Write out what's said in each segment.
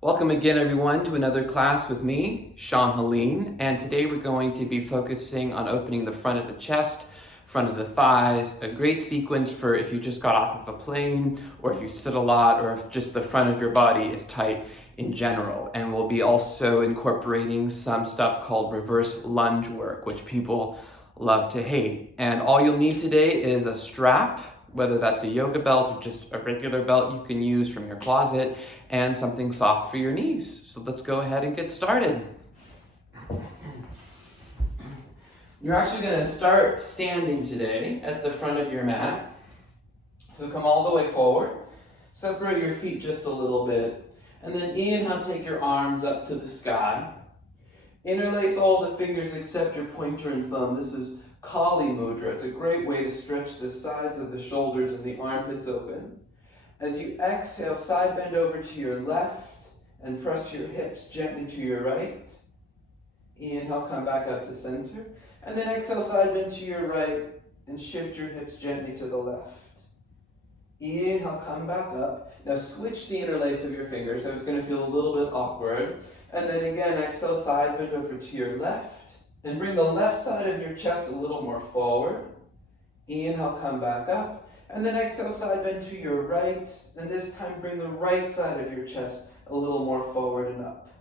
Welcome again, everyone, to another class with me, Haleen, and today we're going to be focusing on opening the front of the chest, front of the thighs, a great sequence for if you just got off of a plane, or if you sit a lot, or if just the front of your body is tight in general. And we'll be also incorporating some stuff called reverse lunge work, which people love to hate. And all you'll need today is a strap, whether that's a yoga belt or just a regular belt you can use from your closet, and something soft for your knees. So let's go ahead and get started. You're actually going to start standing today at the front of your mat. So come all the way forward. Separate your feet just a little bit. And then inhale, take your arms up to the sky. Interlace all the fingers except your pointer and thumb. This is Kali Mudra. It's a great way to stretch the sides of the shoulders and the armpits open. As you exhale, side bend over to your left and press your hips gently to your right. Inhale, come back up to center. And then exhale, side bend to your right and shift your hips gently to the left. Inhale, come back up. Now switch the interlace of your fingers, so it's going to feel a little bit awkward. And then again, exhale, side bend over to your left. And bring the left side of your chest a little more forward. Inhale, come back up. And then exhale, side bend to your right. And this time bring the right side of your chest a little more forward and up.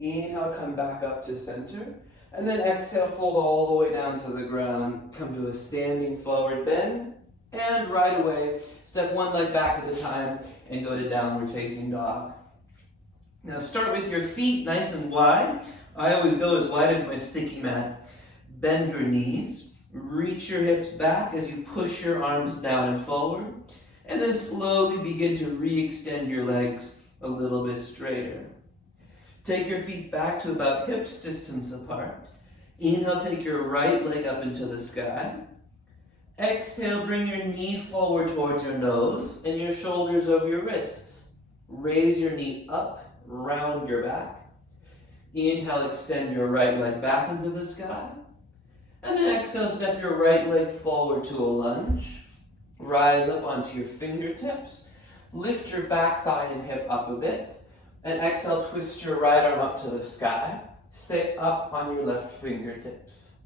Inhale, come back up to center. And then exhale, fold all the way down to the ground. Come to a standing forward bend. And right away, step one leg back at a time and go to downward facing dog. Now start with your feet nice and wide. I always go as wide as my sticky mat. Bend your knees. Reach your hips back as you push your arms down and forward. And then slowly begin to re-extend your legs a little bit straighter. Take your feet back to about hips distance apart. Inhale, take your right leg up into the sky. Exhale, bring your knee forward towards your nose and your shoulders over your wrists. Raise your knee up, round your back. Inhale, extend your right leg back into the sky. And then exhale, step your right leg forward to a lunge. Rise up onto your fingertips. Lift your back thigh and hip up a bit. And exhale, twist your right arm up to the sky. Stay up on your left fingertips.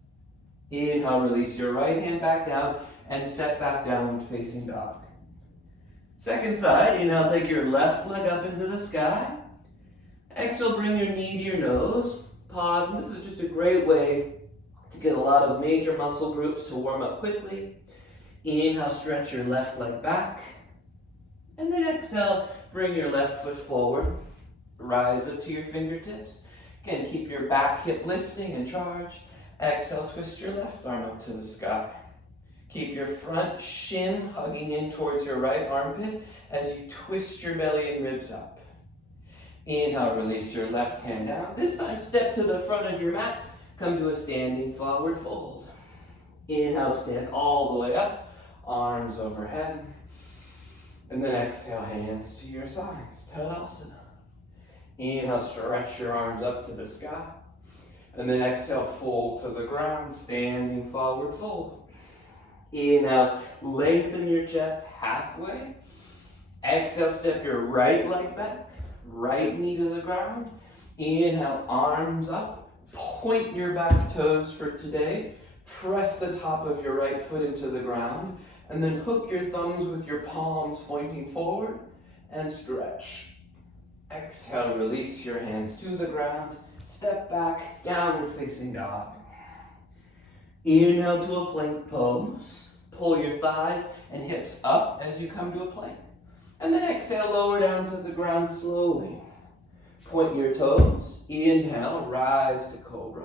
Inhale, release your right hand back down and step back down facing dog. Second side, inhale, take your left leg up into the sky. Exhale, bring your knee to your nose. Pause, and this is just a great way to get a lot of major muscle groups to warm up quickly. Inhale, stretch your left leg back. And then exhale, bring your left foot forward. Rise up to your fingertips. Again, keep your back hip lifting and charge. Exhale, twist your left arm up to the sky. Keep your front shin hugging in towards your right armpit as you twist your belly and ribs up. Inhale, release your left hand down. This time, step to the front of your mat. Come to a standing forward fold. Inhale, stand all the way up, arms overhead. And then exhale, hands to your sides, Tadasana. Inhale, stretch your arms up to the sky. And then exhale, fold to the ground, standing forward fold. Inhale, lengthen your chest halfway. Exhale, step your right leg back, right knee to the ground. Inhale, arms up. Point your back toes for today. Press the top of your right foot into the ground. And then hook your thumbs with your palms pointing forward and stretch. Exhale, release your hands to the ground. Step back, downward facing dog. Inhale to a plank pose. Pull your thighs and hips up as you come to a plank. And then exhale, lower down to the ground slowly. Point your toes. Inhale, rise to cobra.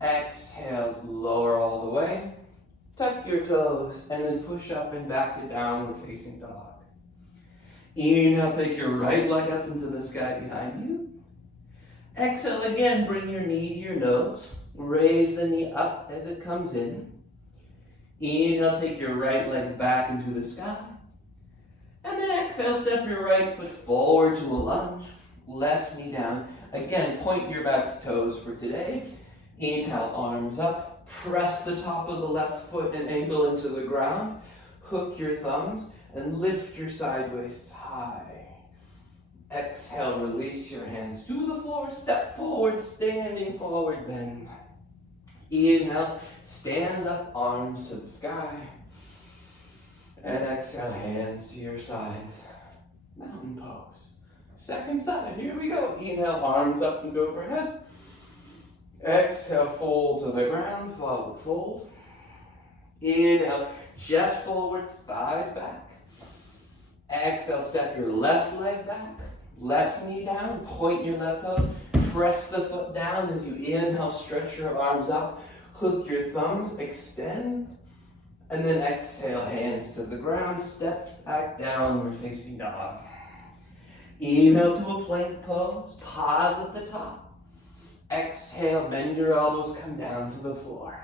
Exhale, lower all the way. Tuck your toes and then push up and back to downward facing dog. Inhale, take your right leg up into the sky behind you. Exhale again, bring your knee to your nose. Raise the knee up as it comes in. Inhale, take your right leg back into the sky. And then exhale, step your right foot forward to a lunge. Left knee down. Again, point your back toes for today. Inhale, arms up. Press the top of the left foot and ankle into the ground. Hook your thumbs and lift your side waists high. Exhale, release your hands to the floor. Step forward, standing forward bend. Inhale, stand up, arms to the sky. And exhale, hands to your sides. Mountain pose. Second side, here we go. Inhale, arms up and overhead. Exhale, fold to the ground, forward fold. Inhale, chest forward, thighs back. Exhale, step your left leg back. Left knee down, point your left toes. Press the foot down as you inhale, stretch your arms up. Hook your thumbs, extend. And then exhale, hands to the ground. Step back, downward facing dog. Inhale to a plank pose. Pause at the top. Exhale, bend your elbows, come down to the floor.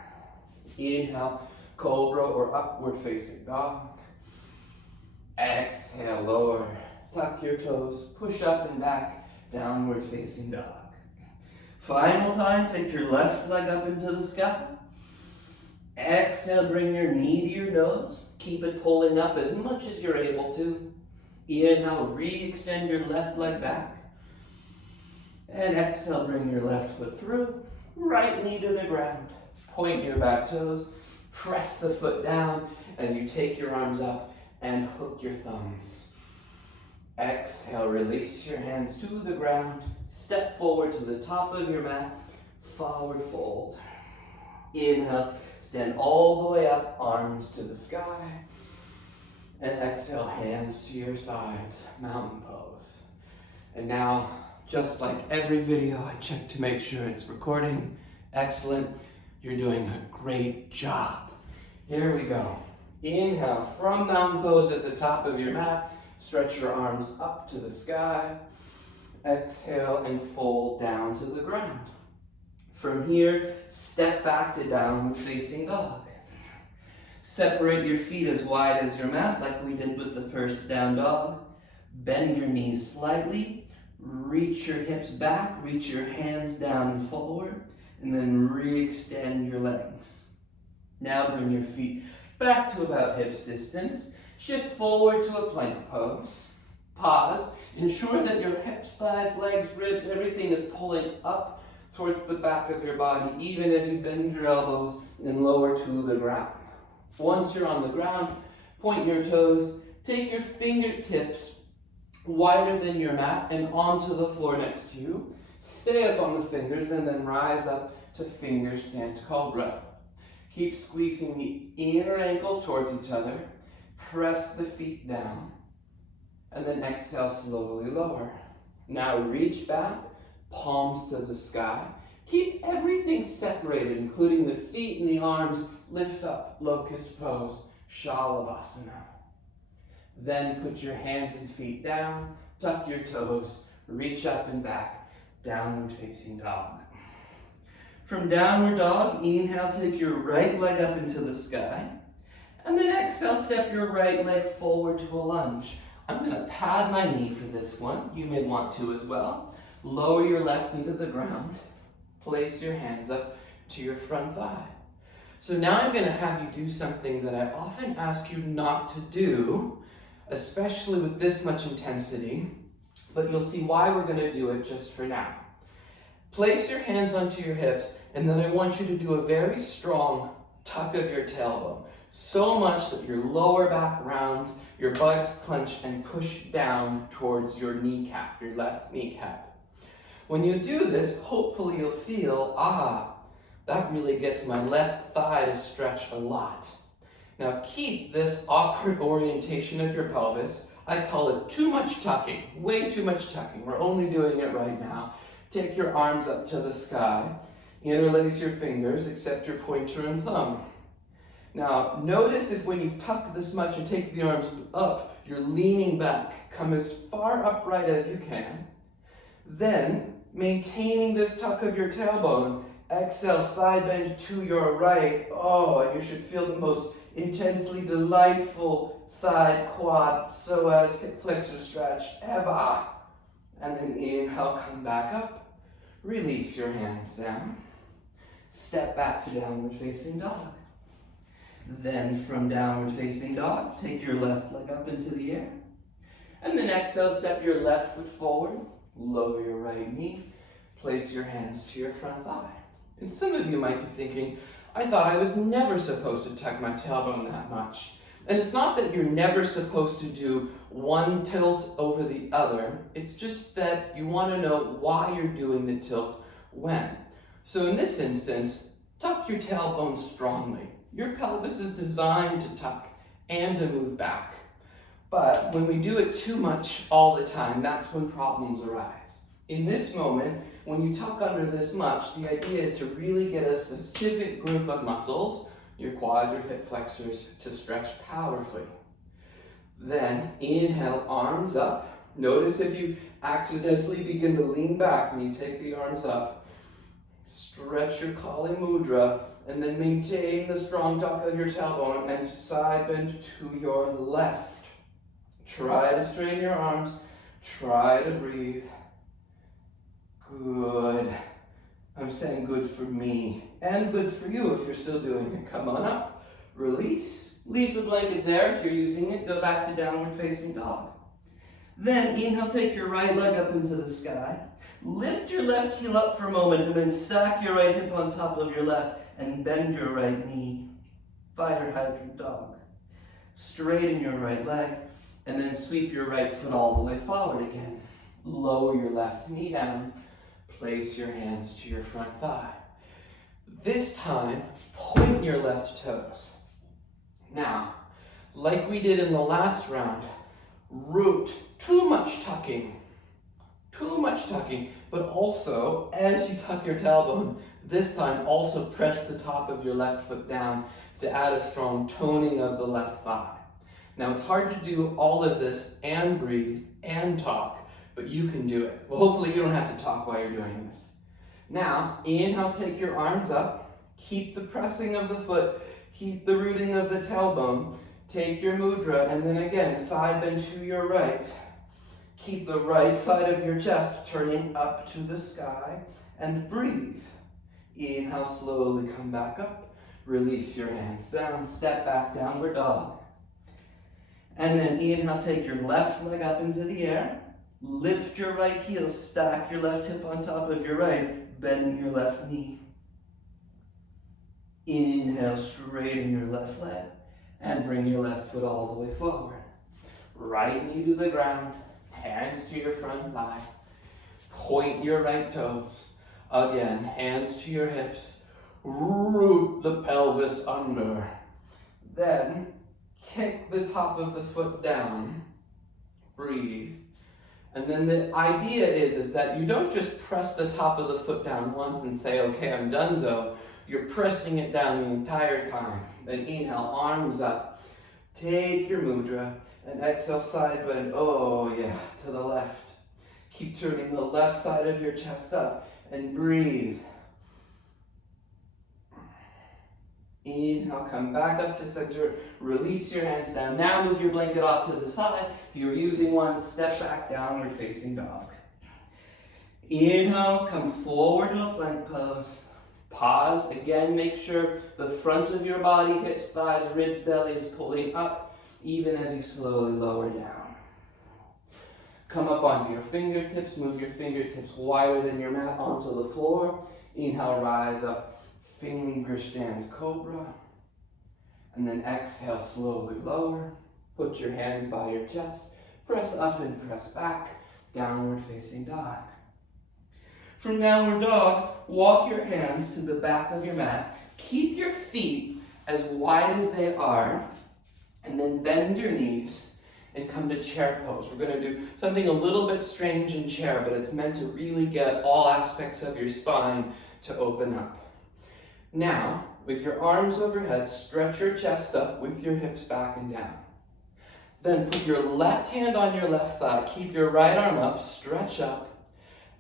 Inhale, cobra or upward facing dog. Exhale, lower. Tuck your toes, push up and back, downward facing dog. Final time, take your left leg up into the sky. Exhale, bring your knee to your nose. Keep it pulling up as much as you're able to. Inhale, re-extend your left leg back. And exhale, bring your left foot through. Right knee to the ground. Point your back toes. Press the foot down as you take your arms up and hook your thumbs. Exhale, release your hands to the ground. Step forward to the top of your mat. Forward fold. Inhale, stand all the way up, arms to the sky. And exhale, hands to your sides, mountain pose. And now, just like every video, I check to make sure it's recording. Excellent. You're doing a great job. Here we go. Inhale from mountain pose at the top of your mat. Stretch your arms up to the sky. Exhale and fold down to the ground. From here, step back to downward facing dog. Separate your feet as wide as your mat like we did with the first down dog. Bend your knees slightly. Reach your hips back. Reach your hands down and forward. And then re-extend your legs. Now bring your feet back to about hips distance. Shift forward to a plank pose. Pause. Ensure that your hips, thighs, legs, ribs, everything is pulling up towards the back of your body, even as you bend your elbows and lower to the ground. Once you're on the ground, point your toes, take your fingertips wider than your mat and onto the floor next to you. Stay up on the fingers and then rise up to finger stand cobra. Keep squeezing the inner ankles towards each other. Press the feet down. And then exhale, slowly lower. Now reach back, palms to the sky. Keep everything separated, including the feet and the arms. Lift up, locust pose, Shalabhasana. Then put your hands and feet down, tuck your toes, reach up and back, downward facing dog. From downward dog, inhale, take your right leg up into the sky. And then exhale, step your right leg forward to a lunge. I'm going to pad my knee for this one. You may want to as well. Lower your left knee to the ground. Place your hands up to your front thigh. So now I'm going to have you do something that I often ask you not to do, especially with this much intensity, but you'll see why we're going to do it just for now. Place your hands onto your hips, and then I want you to do a very strong tuck of your tailbone. So much that your lower back rounds, your buttocks clench and push down towards your kneecap, your left kneecap. When you do this, hopefully you'll feel, that really gets my left thigh to stretch a lot. Now keep this awkward orientation of your pelvis. I call it too much tucking, way too much tucking. We're only doing it right now. Take your arms up to the sky. Interlace your fingers, except your pointer and thumb. Now, notice if when you've tucked this much and take the arms up, you're leaning back. Come as far upright as you can. Then, maintaining this tuck of your tailbone, exhale, side bend to your right. And you should feel the most intensely delightful side quad psoas hip flexor stretch ever. And then inhale, come back up. Release your hands down. Step back to downward facing dog. Then from downward facing dog, take your left leg up into the air. And then exhale, step your left foot forward, lower your right knee, place your hands to your front thigh. And some of you might be thinking, I thought I was never supposed to tuck my tailbone that much. And it's not that you're never supposed to do one tilt over the other. It's just that you want to know why you're doing the tilt when. So in this instance, tuck your tailbone strongly. Your pelvis is designed to tuck and to move back. But when we do it too much all the time, that's when problems arise. In this moment, when you tuck under this much, the idea is to really get a specific group of muscles, your quads, your hip flexors, to stretch powerfully. Then inhale, arms up. Notice if you accidentally begin to lean back when you take the arms up. Stretch your Kali Mudra, and then maintain the strong tuck of your tailbone and side bend to your left. Try to straighten your arms. Try to breathe. Good. I'm saying good for me and good for you if you're still doing it. Come on up. Release. Leave the blanket there if you're using it. Go back to downward facing dog. Then inhale, take your right leg up into the sky. Lift your left heel up for a moment and then stack your right hip on top of your left and bend your right knee. Fire hydrant dog. Straighten your right leg and then sweep your right foot all the way forward again. Lower your left knee down. Place your hands to your front thigh. This time, point your left toes. Now, like we did in the last round, root too much tucking, but also, as you tuck your tailbone, this time also press the top of your left foot down to add a strong toning of the left thigh. Now, it's hard to do all of this and breathe and talk, but you can do it. Well, hopefully you don't have to talk while you're doing this. Now, inhale, take your arms up. Keep the pressing of the foot. Keep the rooting of the tailbone. Take your mudra, and then again, side bend to your right. Keep the right side of your chest turning up to the sky, and breathe. Inhale, slowly come back up. Release your hands down. Step back, downward dog. And then inhale, take your left leg up into the air. Lift your right heel, stack your left hip on top of your right, bend your left knee. Inhale, straighten your left leg, and bring your left foot all the way forward. Right knee to the ground, hands to your front thigh. Point your right toes. Again, hands to your hips. Root the pelvis under. Then, kick the top of the foot down. Breathe. And then the idea is that you don't just press the top of the foot down once and say, okay, I'm donezo. You're pressing it down the entire time. Then inhale, arms up. Take your mudra and exhale, side bend. Oh yeah, to the left. Keep turning the left side of your chest up and breathe. Inhale, come back up to center, release your hands down. Now move your blanket off to the side. If you're using one, step back, downward facing dog. Inhale, come forward to a plank pose. Pause, again, make sure the front of your body, hips, thighs, ribs, belly is pulling up, even as you slowly lower down. Come up onto your fingertips, move your fingertips wider than your mat onto the floor. Inhale, rise up. Finger stand cobra, and then exhale, slowly lower. Put your hands by your chest, press up and press back, downward facing dog. From downward dog, walk your hands to the back of your mat. Keep your feet as wide as they are, and then bend your knees and come to chair pose. We're going to do something a little bit strange in chair, but it's meant to really get all aspects of your spine to open up. Now, with your arms overhead, stretch your chest up with your hips back and down. Then put your left hand on your left thigh. Keep your right arm up, stretch up.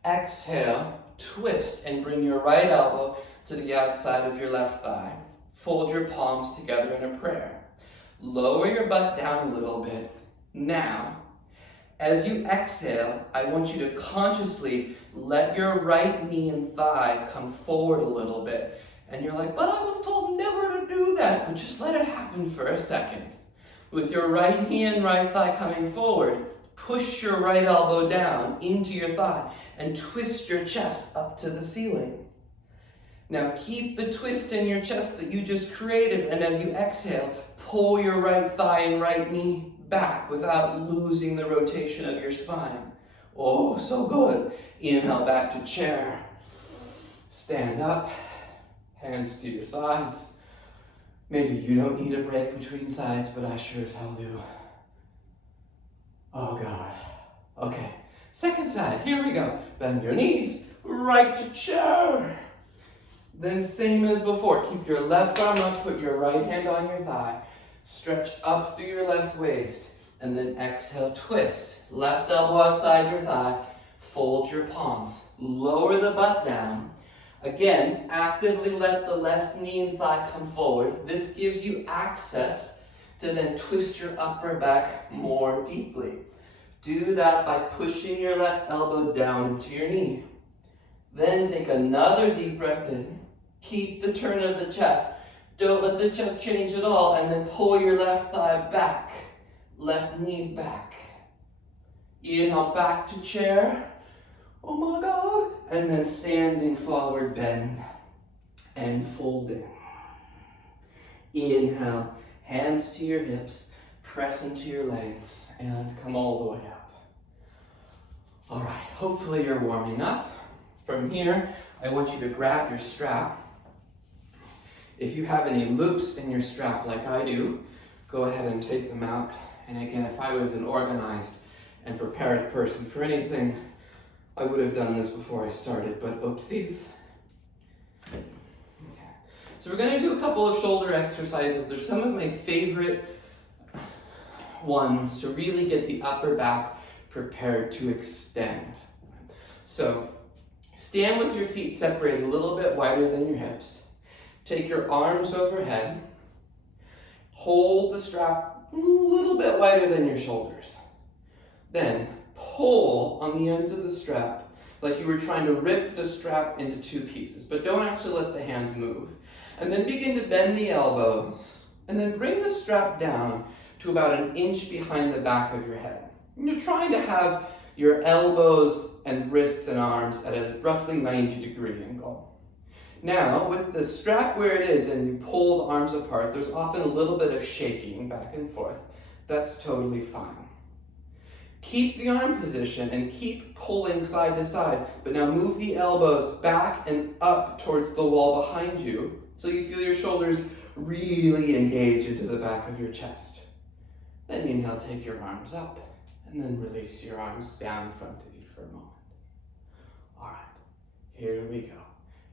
Exhale, twist, and bring your right elbow to the outside of your left thigh. Fold your palms together in a prayer. Lower your butt down a little bit. Now, as you exhale, I want you to consciously let your right knee and thigh come forward a little bit. And you're like, but I was told never to do that. But just let it happen for a second. With your right knee and right thigh coming forward, push your right elbow down into your thigh and twist your chest up to the ceiling. Now keep the twist in your chest that you just created, and as you exhale, pull your right thigh and right knee back without losing the rotation of your spine. Oh, so good. Inhale back to chair. Stand up, hands to your sides. Maybe you don't need a break between sides, but I sure as hell do. Oh God. Okay, second side, here we go. Bend your knees, right to chair. Then same as before, keep your left arm up, put your right hand on your thigh. Stretch up through your left waist, and then exhale, twist. Left elbow outside your thigh, fold your palms. Lower the butt down. Again, actively let the left knee and thigh come forward. This gives you access to then twist your upper back more deeply. Do that by pushing your left elbow down into your knee. Then take another deep breath in. Keep the turn of the chest. Don't let the chest change at all, and then pull your left thigh back. Left knee back. Inhale back to chair. Oh my God. And then standing forward bend and folding. Inhale, hands to your hips, press into your legs, and come all the way up. All right, hopefully you're warming up. From here, I want you to grab your strap. If you have any loops in your strap like I do, go ahead and take them out. And again, if I was an organized and prepared person for anything, I would have done this before I started, but oopsies. Okay. So we're gonna do a couple of shoulder exercises. They're some of my favorite ones to really get the upper back prepared to extend. So stand with your feet separated a little bit wider than your hips. Take your arms overhead. Hold the strap a little bit wider than your shoulders. Then pull on the ends of the strap like you were trying to rip the strap into two pieces, but don't actually let the hands move. And then begin to bend the elbows, and then bring the strap down to about an inch behind the back of your head. And you're trying to have your elbows and wrists and arms at a roughly 90-degree angle. Now, with the strap where it is and you pull the arms apart, there's often a little bit of shaking back and forth. That's totally fine. Keep the arm position and keep pulling side to side, but now move the elbows back and up towards the wall behind you so you feel your shoulders really engage into the back of your chest. Then inhale, take your arms up, and then release your arms down in front of you for a moment. All right, here we go.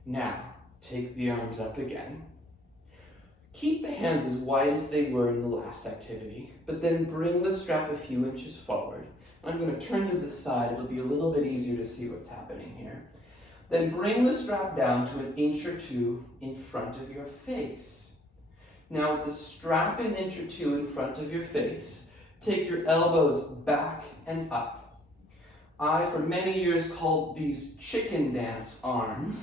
Now, take the arms up again. Keep the hands as wide as they were in the last activity, but then bring the strap a few inches forward. I'm going to turn to the side. It'll be a little bit easier to see what's happening here. Then bring the strap down to an inch or two in front of your face. Now with the strap an inch or two in front of your face, take your elbows back and up. I, for many years, called these chicken dance arms.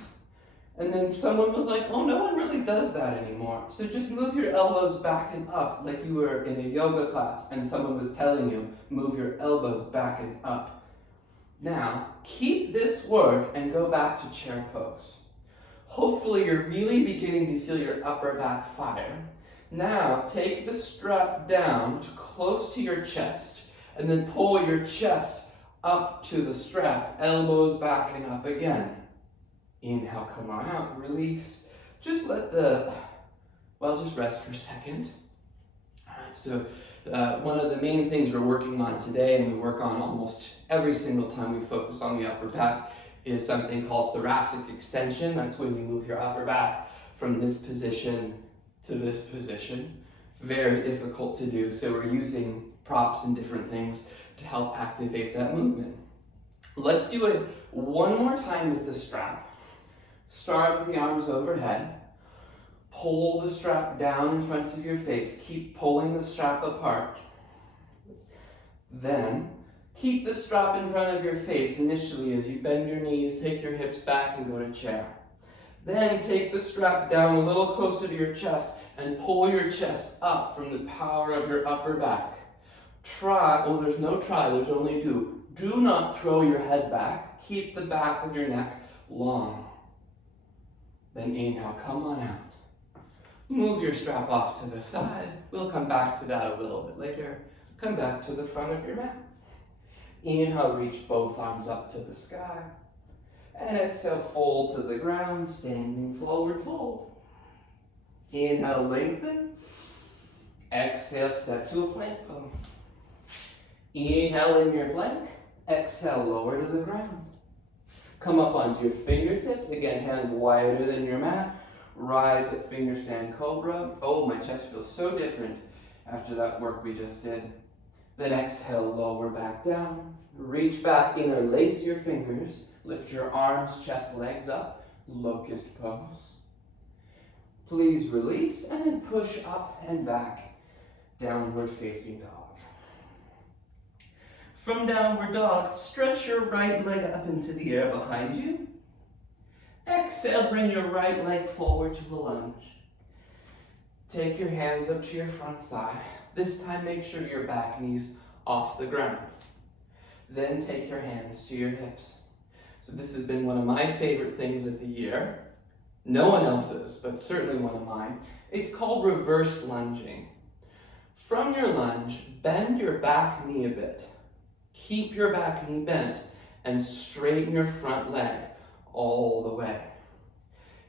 And then someone was like, oh, no one really does that anymore. So just move your elbows back and up like you were in a yoga class and someone was telling you, move your elbows back and up. Now, keep this work and go back to chair pose. Hopefully you're really beginning to feel your upper back fire. Now, take the strap down to close to your chest and then pull your chest up to the strap, elbows back and up again. Inhale, come on out, release. Just let just rest for a second. All right, so one of the main things we're working on today, and we work on almost every single time we focus on the upper back, is something called thoracic extension. That's when you move your upper back from this position to this position. Very difficult to do, so we're using props and different things to help activate that movement. Let's do it one more time with the strap. Start with the arms overhead. Pull the strap down in front of your face. Keep pulling the strap apart. Then, keep the strap in front of your face initially as you bend your knees, take your hips back and go to chair. Then take the strap down a little closer to your chest and pull your chest up from the power of your upper back. Try, oh, there's no try, there's only do. Do not throw your head back. Keep the back of your neck long. Then inhale, come on out. Move your strap off to the side. We'll come back to that a little bit later. Come back to the front of your mat. Inhale, reach both arms up to the sky. And exhale, fold to the ground, standing forward fold. Inhale, lengthen. Exhale, step to a plank pose. Inhale in your plank. Exhale, lower to the ground. Come up onto your fingertips. Again, hands wider than your mat. Rise at finger stand cobra. Oh, my chest feels so different after that work we just did. Then exhale, lower back down. Reach back, interlace your fingers. Lift your arms, chest, legs up. Locust pose. Please release and then push up and back. Downward facing dog. From downward dog, stretch your right leg up into the air behind you. Exhale, bring your right leg forward to a lunge. Take your hands up to your front thigh. This time make sure your back knee's off the ground. Then take your hands to your hips. So this has been one of my favorite things of the year. No one else's, but certainly one of mine. It's called reverse lunging. From your lunge, bend your back knee a bit. Keep your back knee bent and straighten your front leg all the way.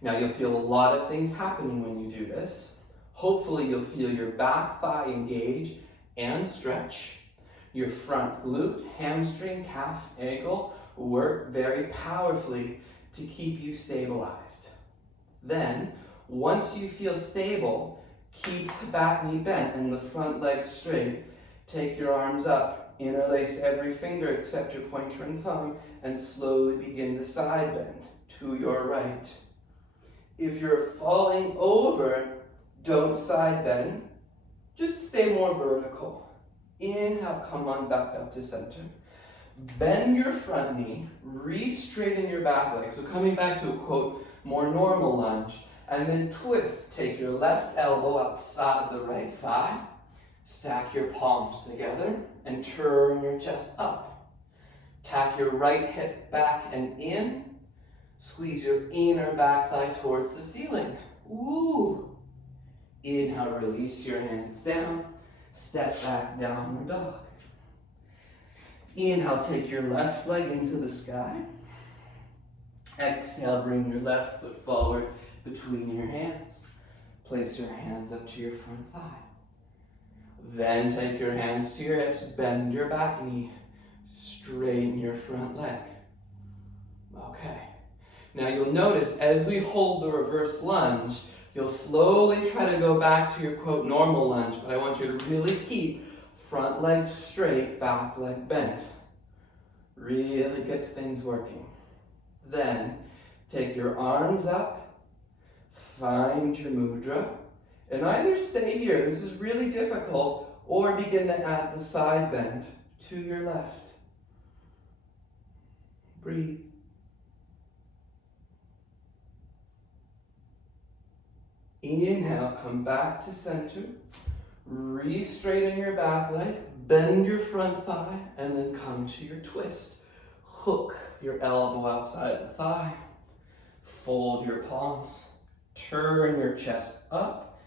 Now you'll feel a lot of things happening when you do this. Hopefully you'll feel your back thigh engage and stretch. Your front glute, hamstring, calf, ankle work very powerfully to keep you stabilized. Then, once you feel stable, keep the back knee bent and the front leg straight. Take your arms up, interlace every finger except your pointer and thumb, and slowly begin the side bend to your right. If you're falling over, don't side bend, just stay more vertical. Inhale, come on back up to center. Bend your front knee, re-straighten your back leg. So coming back to a quote, more normal lunge, and then twist. Take your left elbow outside the right thigh, stack your palms together, and turn your chest up. Tack your right hip back and in. Squeeze your inner back thigh towards the ceiling. Ooh. Inhale, release your hands down. Step back, downward dog. Inhale, take your left leg into the sky. Exhale, bring your left foot forward between your hands. Place your hands up to your front thigh. Then take your hands to your hips, bend your back knee, straighten your front leg. Okay. Now you'll notice as we hold the reverse lunge, you'll slowly try to go back to your quote normal lunge, but I want you to really keep front leg straight, back leg bent. Really gets things working. Then take your arms up, find your mudra, and either stay here, this is really difficult, or begin to add the side bend to your left. Breathe. Inhale, come back to center. Re-straighten your back leg, bend your front thigh, and then come to your twist. Hook your elbow outside the thigh. Fold your palms. Turn your chest up.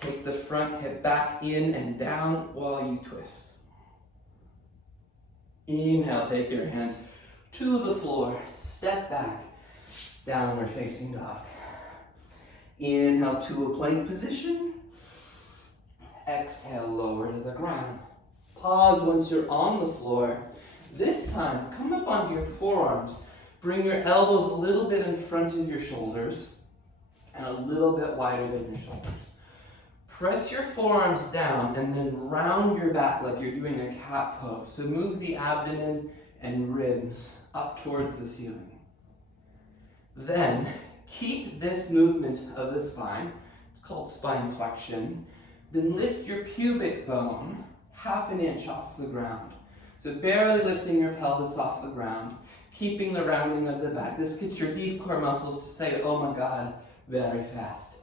Take the front hip back in and down while you twist. Inhale, take your hands to the floor. Step back. Downward facing dog. Inhale to a plank position. Exhale, lower to the ground. Pause once you're on the floor. This time, come up onto your forearms. Bring your elbows a little bit in front of your shoulders and a little bit wider than your shoulders. Press your forearms down and then round your back like you're doing a cat pose. So move the abdomen and ribs up towards the ceiling. Then keep this movement of the spine. It's called spine flexion. Then lift your pubic bone half an inch off the ground. So barely lifting your pelvis off the ground, keeping the rounding of the back. This gets your deep core muscles to say, oh my God, very fast.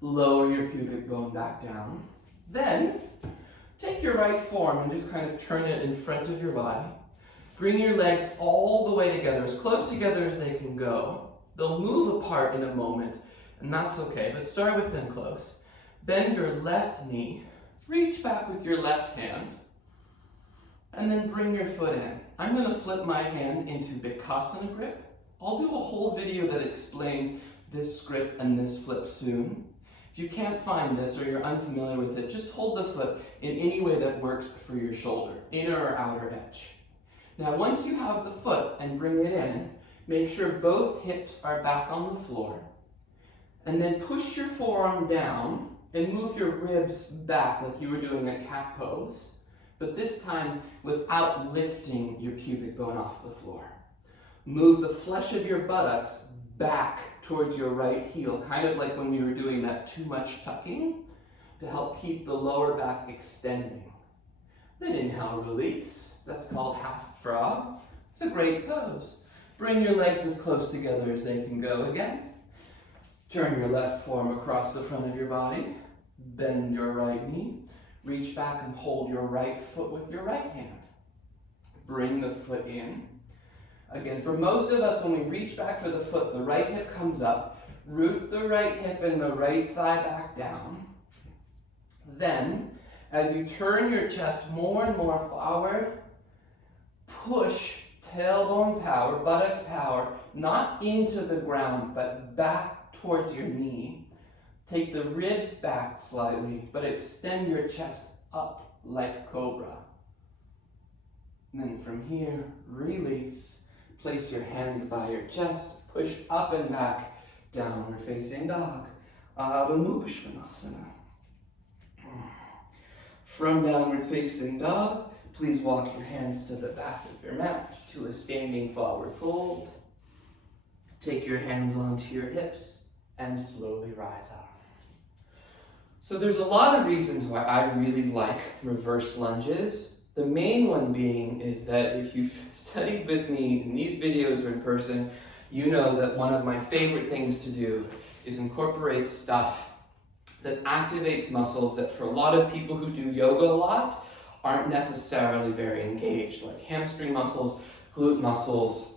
Lower your pubic bone back down. Then Take your right forearm and just kind of turn it in front of your body. Bring your legs all the way together, as close together as they can go. They'll move apart in a moment, and that's okay, but start with them close. Bend your left knee, reach back with your left hand, and then bring your foot in. I'm going to flip my hand into Bakasana grip. I'll do a whole video that explains this grip and this flip soon. If you can't find this or you're unfamiliar with it, just hold the foot in any way that works for your shoulder, inner or outer edge. Now, once you have the foot and bring it in, make sure both hips are back on the floor. And then push your forearm down and move your ribs back like you were doing a cat pose, but this time without lifting your pubic bone off the floor. Move the flesh of your buttocks back towards your right heel, kind of like when we were doing that too much tucking, to help keep the lower back extending. Then inhale, release. That's called half frog. It's a great pose. Bring your legs as close together as they can go again. Turn your left forearm across the front of your body. Bend your right knee. Reach back and hold your right foot with your right hand. Bring the foot in. Again, for most of us, when we reach back for the foot, the right hip comes up. Root the right hip and the right thigh back down. Then, as you turn your chest more and more forward, push tailbone power, buttocks power, not into the ground, but back towards your knee. Take the ribs back slightly, but extend your chest up like cobra. And then from here, release. Place your hands by your chest, push up and back, downward facing dog, Adho Mukha Svanasana. From downward facing dog, please walk your hands to the back of your mat to a standing forward fold. Take your hands onto your hips and slowly rise up. So there's a lot of reasons why I really like reverse lunges. The main one being is that if you've studied with me in these videos or in person, you know that one of my favorite things to do is incorporate stuff that activates muscles that for a lot of people who do yoga a lot aren't necessarily very engaged, like hamstring muscles, glute muscles.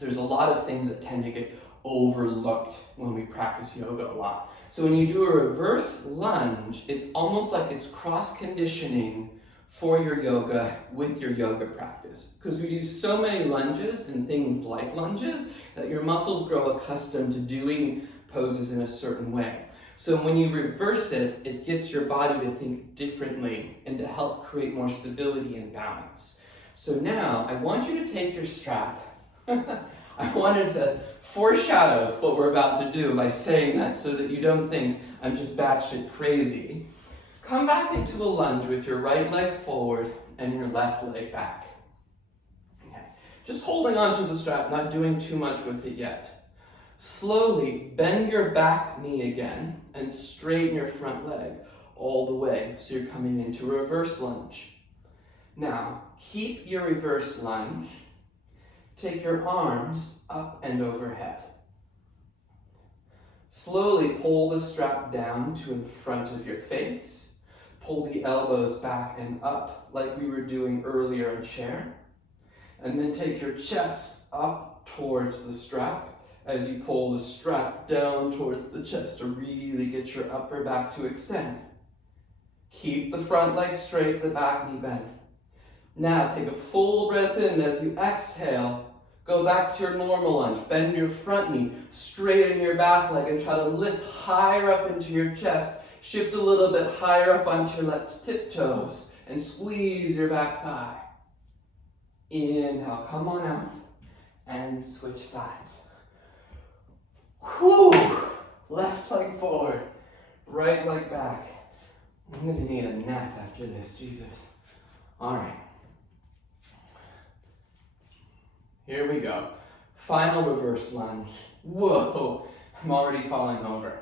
There's a lot of things that tend to get overlooked when we practice yoga a lot. So when you do a reverse lunge, it's almost like it's cross-conditioning for your yoga with your yoga practice. Because we do so many lunges and things like lunges that your muscles grow accustomed to doing poses in a certain way. So when you reverse it, it gets your body to think differently and to help create more stability and balance. So now I want you to take your strap. I wanted to foreshadow what we're about to do by saying that so that you don't think I'm just batshit crazy. Come back into a lunge with your right leg forward and your left leg back. Okay. Just holding onto the strap, not doing too much with it yet. Slowly bend your back knee again and straighten your front leg all the way so you're coming into a reverse lunge. Now, keep your reverse lunge. Take your arms up and overhead. Slowly pull the strap down to in front of your face. Pull the elbows back and up like we were doing earlier in chair. And then take your chest up towards the strap as you pull the strap down towards the chest to really get your upper back to extend. Keep the front leg straight, the back knee bent. Now take a full breath in as you exhale. Go back to your normal lunge. Bend your front knee, straighten your back leg, and try to lift higher up into your chest. Shift a little bit higher up onto your left tiptoes and squeeze your back thigh. Inhale, come on out and switch sides. Whew! Left leg forward, right leg back. I'm gonna need a nap after this, Jesus. All right. Here we go. Final reverse lunge. Whoa, I'm already falling over.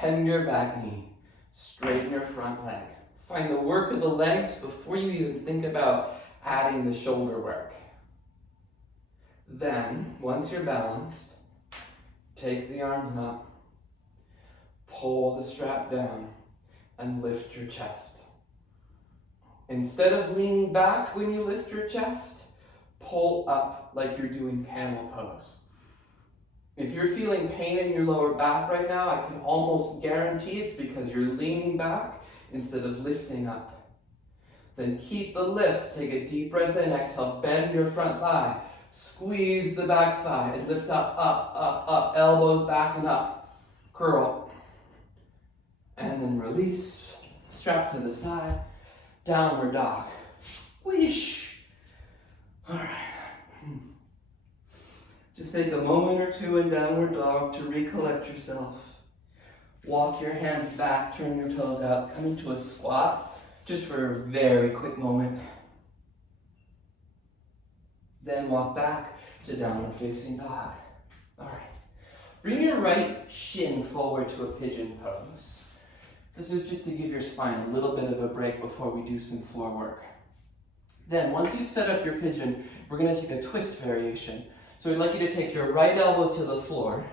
Bend your back knee, straighten your front leg. Find the work of the legs before you even think about adding the shoulder work. Then, once you're balanced, take the arms up, pull the strap down, and lift your chest. Instead of leaning back when you lift your chest, pull up like you're doing camel pose. If you're feeling pain in your lower back right now, I can almost guarantee it's because you're leaning back instead of lifting up. Then keep the lift. Take a deep breath in. Exhale, bend your front thigh. Squeeze the back thigh and lift up, up, up, up. Elbows back and up. Curl. And then release. Strap to the side. Downward dog. Whoosh. All right. Just take a moment or two in downward dog to recollect yourself. Walk your hands back, turn your toes out, come into a squat, just for a very quick moment. Then walk back to downward facing dog. All right. Bring your right shin forward to a pigeon pose. This is just to give your spine a little bit of a break before we do some floor work. Then, once you've set up your pigeon, we're going to take a twist variation. So I'd like you to take your right elbow to the floor,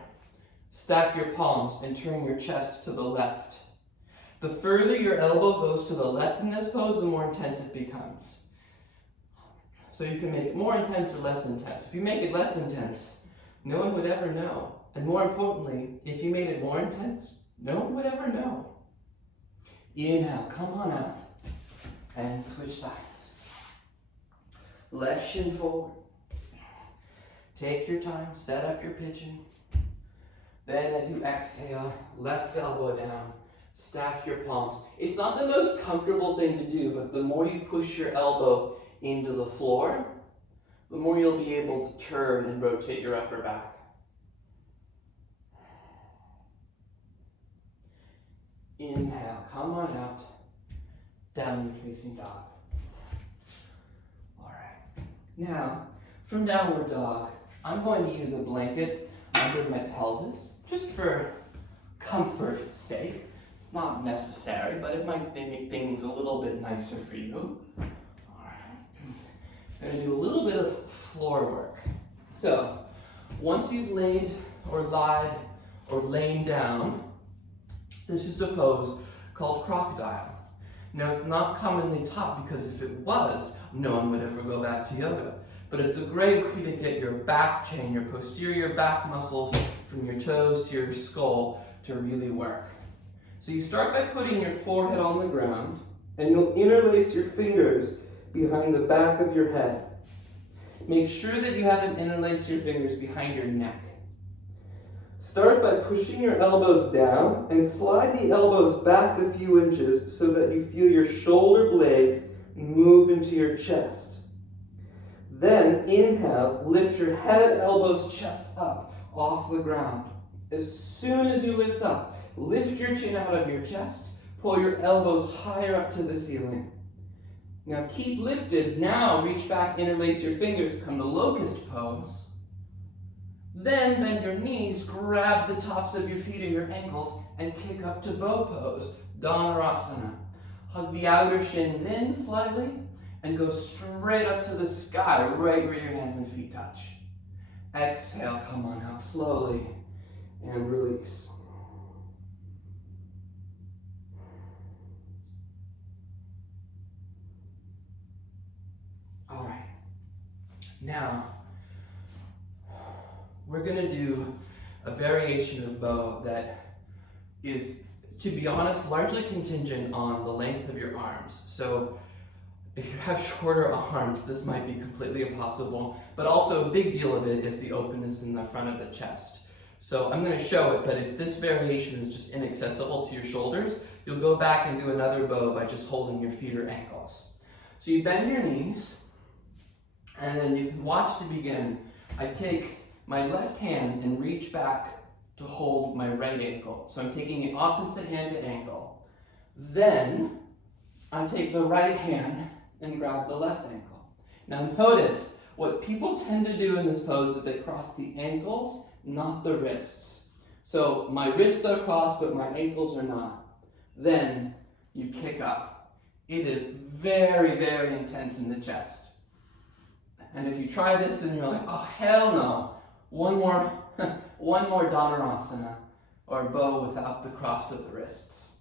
stack your palms, and turn your chest to the left. The further your elbow goes to the left in this pose, the more intense it becomes. So you can make it more intense or less intense. If you make it less intense, no one would ever know. And more importantly, if you made it more intense, no one would ever know. Inhale, come on out, and switch sides. Left shin forward. Take your time, set up your pigeon. Then as you exhale, left elbow down, stack your palms. It's not the most comfortable thing to do, but the more you push your elbow into the floor, the more you'll be able to turn and rotate your upper back. Inhale, come on out, downward facing dog. All right. Now, from downward dog, I'm going to use a blanket under my pelvis, just for comfort's sake. It's not necessary, but it might make things a little bit nicer for you. All right. I'm going to do a little bit of floor work. So, once you've laid or lied or lain down, this is a pose called crocodile. Now, it's not commonly taught because if it was, no one would ever go back to yoga. But it's a great way to get your back chain, your posterior back muscles from your toes to your skull to really work. So you start by putting your forehead on the ground, and you'll interlace your fingers behind the back of your head. Make sure that you haven't interlaced your fingers behind your neck. Start by pushing your elbows down and slide the elbows back a few inches so that you feel your shoulder blades move into your chest. Then inhale, lift your head, elbows, chest up off the ground. As soon as you lift up, lift your chin out of your chest, pull your elbows higher up to the ceiling. Now keep lifted. Now reach back, interlace your fingers, come to locust pose. Then bend your knees, grab the tops of your feet or your ankles, and kick up to bow pose, Dhanurasana. Hug the outer shins in slightly, and go straight up to the sky, right where your hands and feet touch. Exhale, come on out slowly, and release. All right. Now, we're going to do a variation of bow that is, to be honest, largely contingent on the length of your arms. So if you have shorter arms, this might be completely impossible, but also a big deal of it is the openness in the front of the chest. So I'm going to show it, but if this variation is just inaccessible to your shoulders, you'll go back and do another bow by just holding your feet or ankles. So you bend your knees, and then you can watch to begin. I take my left hand and reach back to hold my right ankle. So I'm taking the opposite hand to ankle. Then I take the right hand and grab the left ankle. Now notice, what people tend to do in this pose is they cross the ankles, not the wrists. So my wrists are crossed, but my ankles are not. Then you kick up. It is very, very intense in the chest. And if you try this and you're like, oh hell no, one more Dhanurasana, or bow without the cross of the wrists.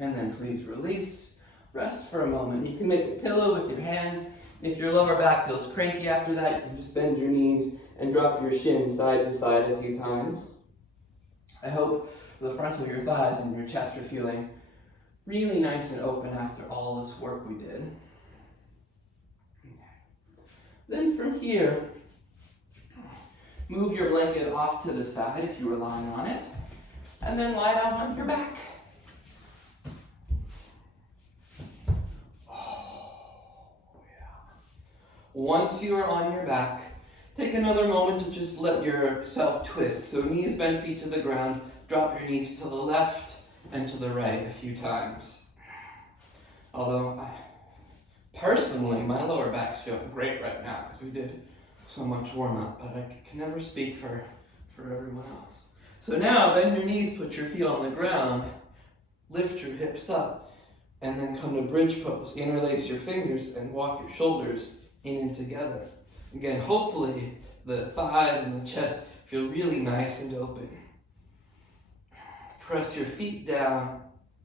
And then please release. Rest for a moment. You can make a pillow with your hands. If your lower back feels cranky after that, you can just bend your knees and drop your shin side to side a few times. I hope the fronts of your thighs and your chest are feeling really nice and open after all this work we did. Then from here, move your blanket off to the side if you were lying on it, and then lie down on your back. Once you are on your back, take another moment to just let yourself twist. So knees bend, feet to the ground, drop your knees to the left and to the right a few times. Although, personally, my lower back's feeling great right now because we did so much warm-up, but I can never speak for everyone else. So now, bend your knees, put your feet on the ground, lift your hips up, and then come to bridge pose. Interlace your fingers and walk your shoulders in and together. Again, hopefully the thighs and the chest feel really nice and open. Press your feet down,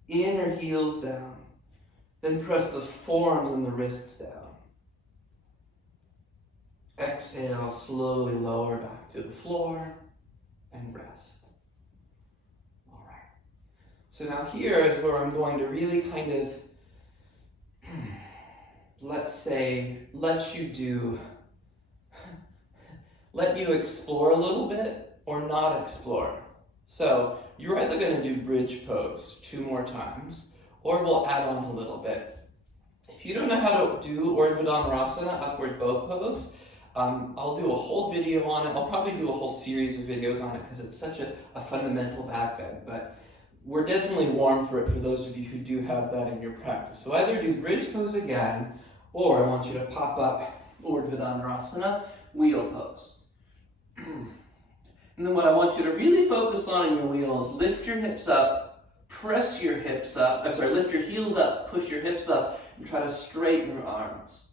inner heels down. Then press the forearms and the wrists down. Exhale, slowly lower back to the floor and rest. All right. So now here is where I'm going to really kind of let you explore a little bit or not explore. So you're either going to do bridge pose 2 more times, or we'll add on a little bit. If you don't know how to do Urdhva upward bow pose, I'll do a whole video on it. I'll probably do a whole series of videos on it because it's such a fundamental back bend, but we're definitely warm for it for those of you who do have that in your practice. So either do bridge pose again, or I want you to pop up Urdhva wheel pose. And then what I want you to really focus on in your wheel is lift your hips up, press your hips up, lift your heels up, push your hips up, and try to straighten your arms.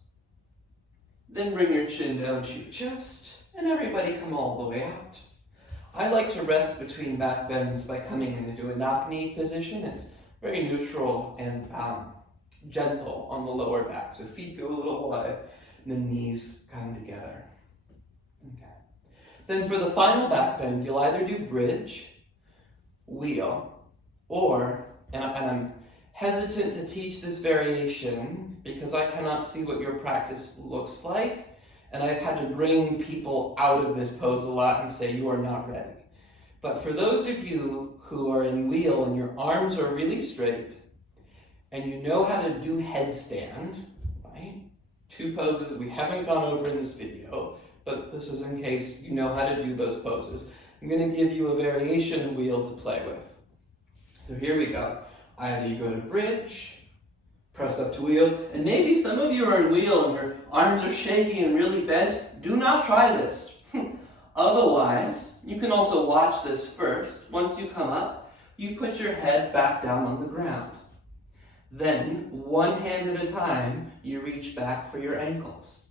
Then bring your chin down to your chest, and everybody come all the way out. I like to rest between back bends by coming into a knock knee position. It's very neutral and gentle on the lower back. So feet go a little wide, and the knees come together. Okay. Then for the final back bend, you'll either do bridge, wheel, or, and I'm hesitant to teach this variation because I cannot see what your practice looks like, and I've had to bring people out of this pose a lot and say you are not ready. But for those of you who are in wheel and your arms are really straight, and you know how to do headstand, right? 2 poses we haven't gone over in this video, but this is in case you know how to do those poses. I'm going to give you a variation wheel to play with. So here we go. Either you go to bridge, press up to wheel, and maybe some of you are in wheel and your arms are shaky and really bent. Do not try this. Otherwise, you can also watch this first. Once you come up, you put your head back down on the ground. Then, one hand at a time, you reach back for your ankles.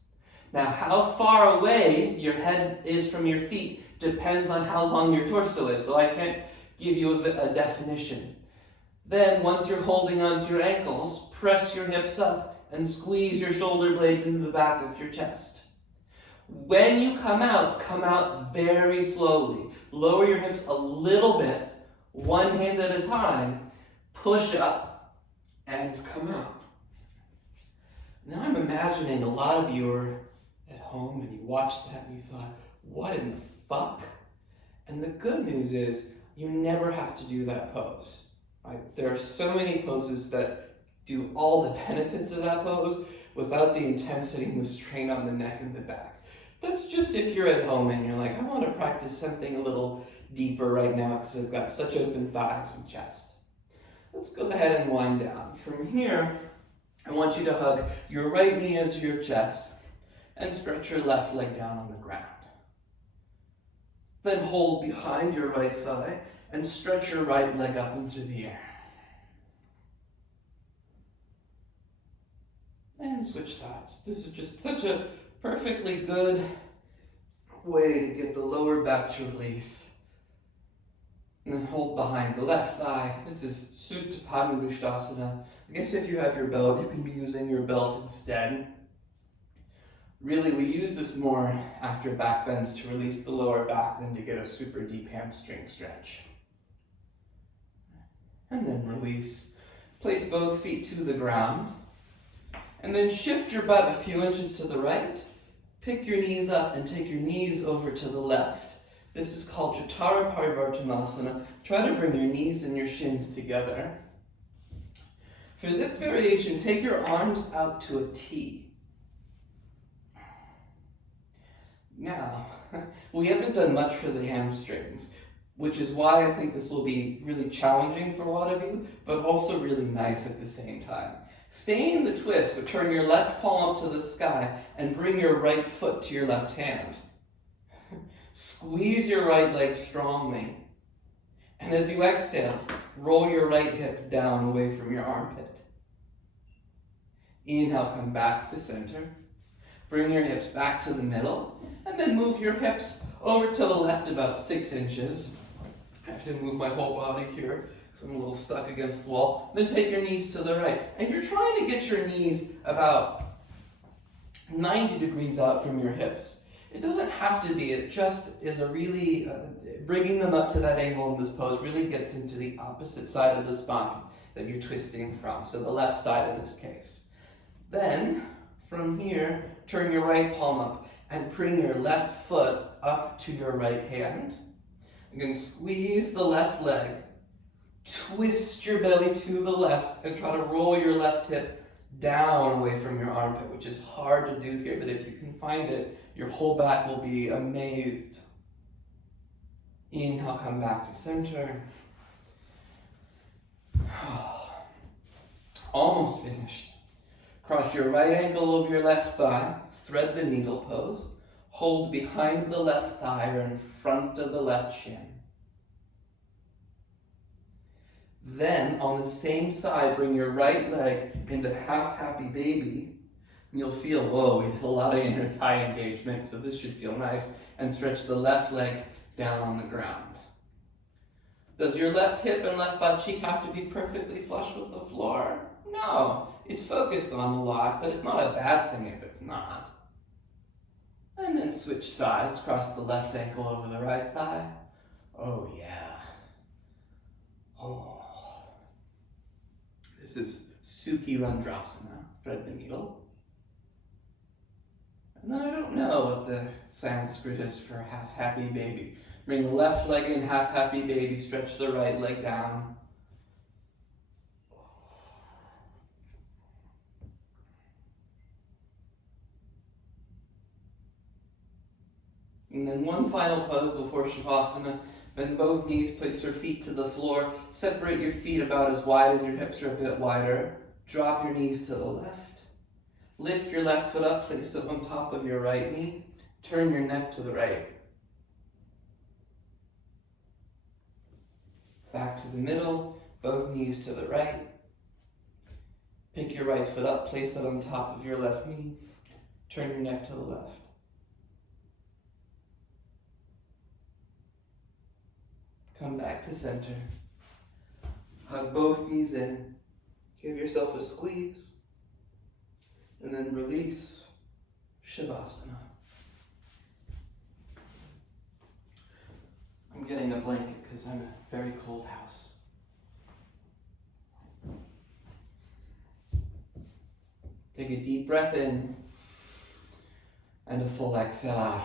Now, how far away your head is from your feet depends on how long your torso is, so I can't give you a definition. Then, once you're holding onto your ankles, press your hips up and squeeze your shoulder blades into the back of your chest. When you come out very slowly. Lower your hips a little bit, one hand at a time, push up, and come out. Now I'm imagining a lot of you are at home and you watched that and you thought, what in the fuck? And the good news is, you never have to do that pose. Right? There are so many poses that do all the benefits of that pose without the intensity and the strain on the neck and the back. That's just if you're at home and you're like, I want to practice something a little deeper right now because I've got such open thighs and chest. Let's go ahead and wind down. From here, I want you to hug your right knee into your chest and stretch your left leg down on the ground. Then hold behind your right thigh and stretch your right leg up into the air. And switch sides. This is just such a perfectly good way to get the lower back to release And then hold behind the left thigh. This is Supta Padangusthasana. I guess if you have your belt, you can be using your belt instead. Really, we use this more after back bends to release the lower back than to get a super deep hamstring stretch. And then release. Place both feet to the ground. And then shift your butt a few inches to the right. Pick your knees up and take your knees over to the left. This is called Jatara Parivartanasana. Try to bring your knees and your shins together. For this variation, take your arms out to a T. Now, we haven't done much for the hamstrings, which is why I think this will be really challenging for a lot of you, but also really nice at the same time. Stay in the twist, but turn your left palm up to the sky and bring your right foot to your left hand. Squeeze your right leg strongly. And as you exhale, roll your right hip down away from your armpit. Inhale, come back to center. Bring your hips back to the middle. And then move your hips over to the left about 6 inches. I have to move my whole body here because I'm a little stuck against the wall. Then take your knees to the right. And you're trying to get your knees about 90 degrees out from your hips. It doesn't have to be. It just is a really, bringing them up to that angle in this pose really gets into the opposite side of the spine that you're twisting from. So the left side in this case. Then, from here, turn your right palm up and bring your left foot up to your right hand. Again, squeeze the left leg. Twist your belly to the left and try to roll your left hip down away from your armpit, which is hard to do here, but if you can find it, your whole back will be amazed. Inhale, come back to center. Almost finished. Cross your right ankle over your left thigh, thread the needle pose, hold behind the left thigh or in front of the left shin. Then, on the same side, bring your right leg into half happy baby. And you'll feel, whoa, we did a lot of inner thigh engagement, so this should feel nice. And stretch the left leg down on the ground. Does your left hip and left butt cheek have to be perfectly flush with the floor? No. It's focused on a lot, but it's not a bad thing if it's not. And then switch sides, cross the left ankle over the right thigh. Oh yeah. Oh. This is Sukhi Randrasana, thread the needle. And then I don't know what the Sanskrit is for half happy baby. Bring the left leg in, half happy baby, stretch the right leg down. And then one final pose before Shavasana. Bend both knees, place your feet to the floor. Separate your feet about as wide as your hips are a bit wider. Drop your knees to the left. Lift your left foot up, place it on top of your right knee. Turn your neck to the right. Back to the middle, both knees to the right. Pick your right foot up, place it on top of your left knee. Turn your neck to the left. Come back to center. Hug both knees in. Give yourself a squeeze. And then release. Shavasana. I'm getting a blanket because I'm in a very cold house. Take a deep breath in and a full exhale out.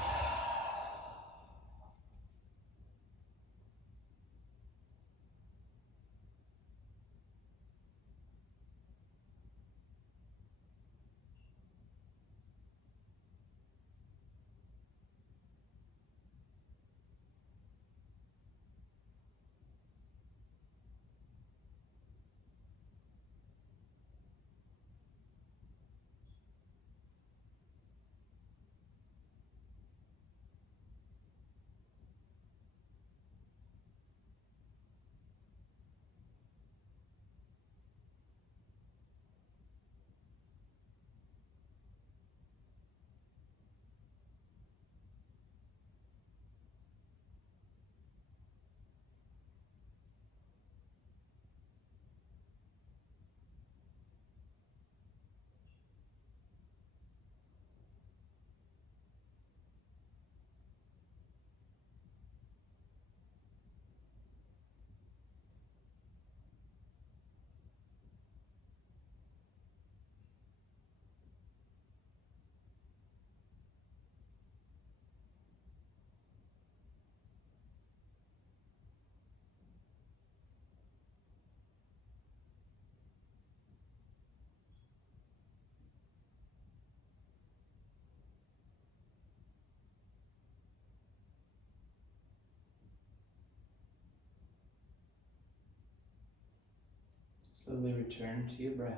Slowly return to your breath.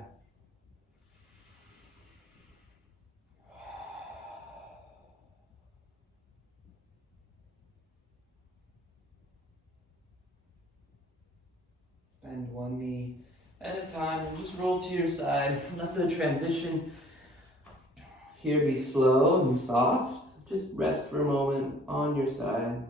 Bend one knee at a time and just roll to your side. Let the transition here be slow and soft. Just rest for a moment on your side.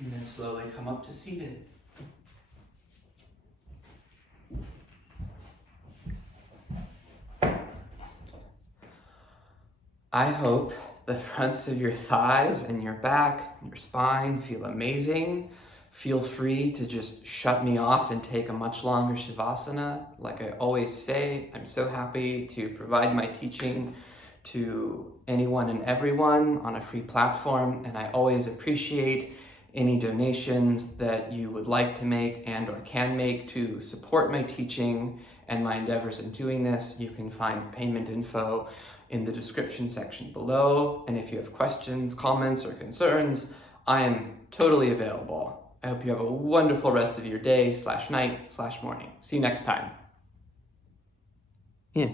And then slowly come up to seated. I hope the fronts of your thighs and your back and your spine feel amazing. Feel free to just shut me off and take a much longer Shavasana. Like I always say, I'm so happy to provide my teaching to anyone and everyone on a free platform, and I always appreciate any donations that you would like to make and or can make to support my teaching and my endeavors in doing this. You can find payment info in the description section below, and if you have questions, comments, or concerns, I am totally available. I hope you have a wonderful rest of your day /night/morning. See you next time.